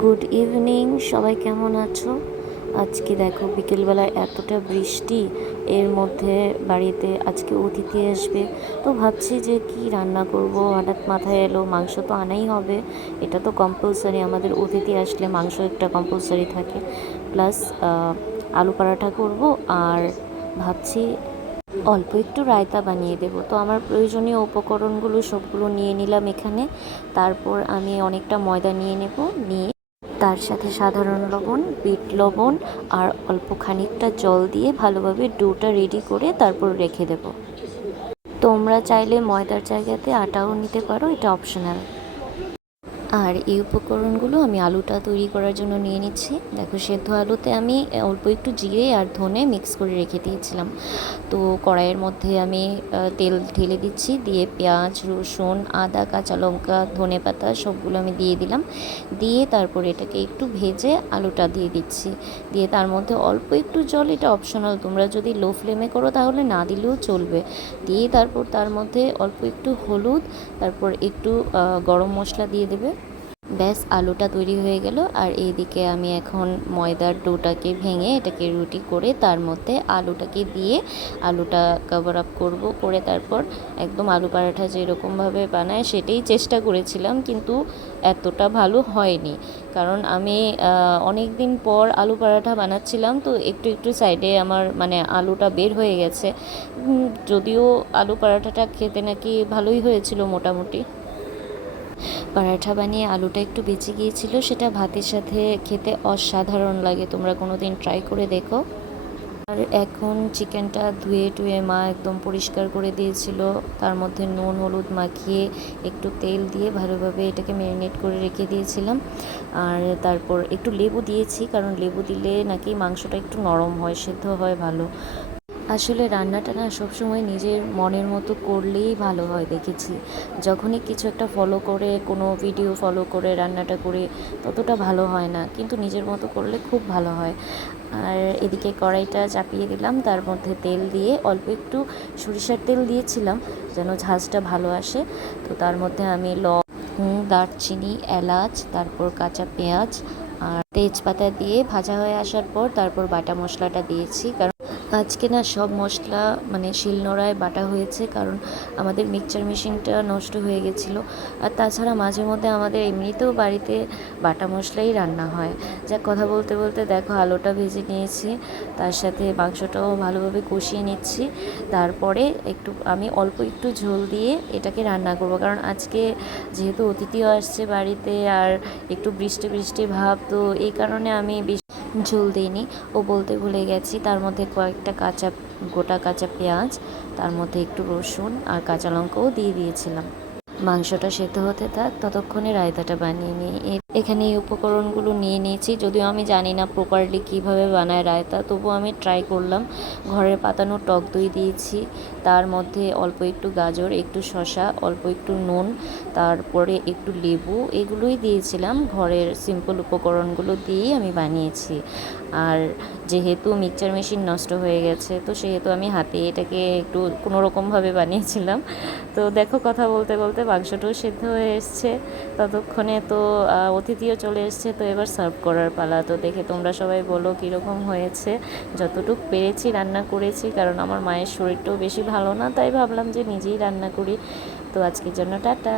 Good evening সবাই কেমন আছো? আজকে দেখো বিকেলবেলায় এতটা বৃষ্টি, এর মধ্যে বাড়িতে আজকে অতিথি আসবে। তো ভাবছি যে কি রান্না করব? হঠাৎ মাথায় এলো, মাংস তো আনাই হবে। এটা তো কম্পালসারি আমাদের অতিথি আসলে মাংস একটা কম্পালসারি থাকে। প্লাস আলু পরাঠা করব আর ভাবছি অল্প একটু রায়তা বানিয়ে দেবো। তো আমার প্রয়োজনীয় উপকরণগুলো সবগুলো নিয়ে নিলাম এখানে। তারপর আমি অনেকটা ময়দা নিয়ে নেব, নিয়ে তার সাথে সাধারণ লবণ, বিট লবণ আর অল্প খানিকটা জল দিয়ে ভালোভাবে ডোটা রেডি করে তারপর রেখে দেব। তোমরা চাইলে ময়দার জায়গাতে আটাও নিতে পারো, এটা অপশনাল আর এই উপকরণগুলো আমি আলুটা তৈরি করার জন্য নিয়ে নিচ্ছি। দেখো, সেদ্ধ আলুতে আমি অল্প একটু জিরে আর ধনে মিক্স করে রেখে দিয়েছিলাম। তো কড়াইয়ের মধ্যে আমি তেল ঢেলে দিচ্ছি, দিয়ে পেঁয়াজ, রসুন, আদা, কাঁচা লঙ্কা, ধনে পাতা সবগুলো আমি দিয়ে দিলাম। দিয়ে তারপর এটাকে একটু ভেজে আলুটা দিয়ে দিচ্ছি। দিয়ে তার মধ্যে অল্প একটু জল, এটা অপশনাল তোমরা যদি লো ফ্লেমে করো তাহলে না দিলেও চলবে। দিয়ে তারপর তার মধ্যে অল্প একটু হলুদ, তারপর একটু গরম মশলা দিয়ে দেবে। ব্যাস, আলুটা তৈরি হয়ে গেল। আর এইদিকে আমি এখন ময়দার ডোটাকে ভেঙে এটাকে রুটি করে তার মধ্যে আলুটাকে দিয়ে আলুটা কভার আপ করব করে তারপর একদম আলু পরাঠা যেরকমভাবে বানায় সেটাই চেষ্টা করেছিলাম কিন্তু এতটা ভালো হয়নি। কারণ আমি অনেক দিন পর আলু পরাঠা বানাচ্ছিলাম তো একটু একটু সাইডে আমার মানে আলুটা বের হয়ে গেছে। যদিও আলু পরাঠাটা খেতে নাকি ভালোই হয়েছিল মোটামুটি। পরাঠা বানিয়ে আলুটা একটু বেঁচে গিয়েছিল, সেটা ভাতের সাথে খেতে অসাধারণ লাগে, তোমরা কোনো দিন ট্রাই করে দেখো। আর এখন চিকেনটা ধুয়ে টুয়ে মা একদম পরিষ্কার করে দিয়েছিল, তার মধ্যে নুন, হলুদ মাখিয়ে একটু তেল দিয়ে ভালোভাবে এটাকে ম্যারিনেট করে রেখে দিয়েছিলাম। আর তারপর একটু লেবু দিয়েছি, কারণ লেবু দিলে নাকি মাংসটা একটু নরম হয়, সেদ্ধ হয় ভালো। আসলে রান্নাটা না সবসময় নিজের মনের মতো করলেই ভালো হয়, দেখেছি। যখনই কিছু একটা ফলো করে, কোনো ভিডিও ফলো করে, রান্নাটা করে, ততটা ভালো হয় না। কিন্তু নিজের মতো করলে খুব ভালো হয়। আর এদিকে কড়াইটা চাপিয়ে দিলাম, তার মধ্যে তেল দিয়ে অল্প একটু সরিষার তেল দিয়েছিলাম যেন ঝাঁজটা ভালো আসে। তো তার মধ্যে আমি লং দারচিনি, এলাচ, তারপর কাঁচা পেঁয়াজ আর তেজপাতা দিয়ে ভাজা হয়ে আসার পর তারপর বাটা মশলাটা দিয়েছি। কারণ আজকে না সব মশলা মানে শিলনোড়ায় বাটা হয়েছে, কারণ আমাদের মিক্সচার মেশিনটা নষ্ট হয়ে গেছিল। আর তাছাড়া মাঝে মধ্যে আমাদের এমনিতেও বাড়িতে বাটা মশলাই রান্না হয়। যা কথা বলতে বলতে দেখো আলুটা ভেজে নিয়েছি, তার সাথে মাংসটাও ভালোভাবে কষিয়ে নিচ্ছি। তারপরে একটু, আমি অল্প একটু ঝোল দিয়ে এটাকে রান্না করব, কারণ আজকে যেহেতু অতিথিও আসছে বাড়িতে আর একটু বৃষ্টি বৃষ্টি ভাব, তো এই কারণে আমি ঝোল দিইনি। ও বলতে ভুলে গেছি, তার মধ্যে কয়েকটা কাঁচা, গোটা কাঁচা পেঁয়াজ, তার মধ্যে একটু রসুন আর কাঁচা লঙ্কাও দিয়ে দিয়েছিলাম। মাংসটা সেদ্ধ হতে থাক, ততক্ষণে রায়তাটা বানিয়ে নিই এখানে এই উপকরণগুলো নিয়ে নিয়েছি। যদিও আমি জানি না প্রপারলি কীভাবে বানায় রায়তা, তবু আমি ট্রাই করলাম। ঘরের পাতানো টক দই দিয়েছি, তার মধ্যে অল্প একটু গাজর, একটু শসা, অল্প একটু নুন, তারপরে একটু লেবু, এগুলোই দিয়েছিলাম। ঘরের সিম্পল উপকরণগুলো দিয়েই আমি বানিয়েছি। আর যেহেতু মিক্সচার মেশিন নষ্ট হয়ে গেছে, তো সেহেতু আমি হাতে এটাকে একটু কোনো রকমভাবে বানিয়েছিলাম। তো দেখো কথা বলতে বলতে মাংসটাও সেদ্ধ হয়ে এসছে। ততক্ষণে তো অতিথিও চলে এসছে, তো এবার সার্ভ করার পালা। তো দেখে তোমরা সবাই বলো কীরকম হয়েছে। যতটুকু পেরেছি রান্না করেছি, কারণ আমার মায়ের শরীরটাও বেশি ভালো না, তাই ভাবলাম যে নিজেই রান্না করি। তো আজকের জন্য টাটা।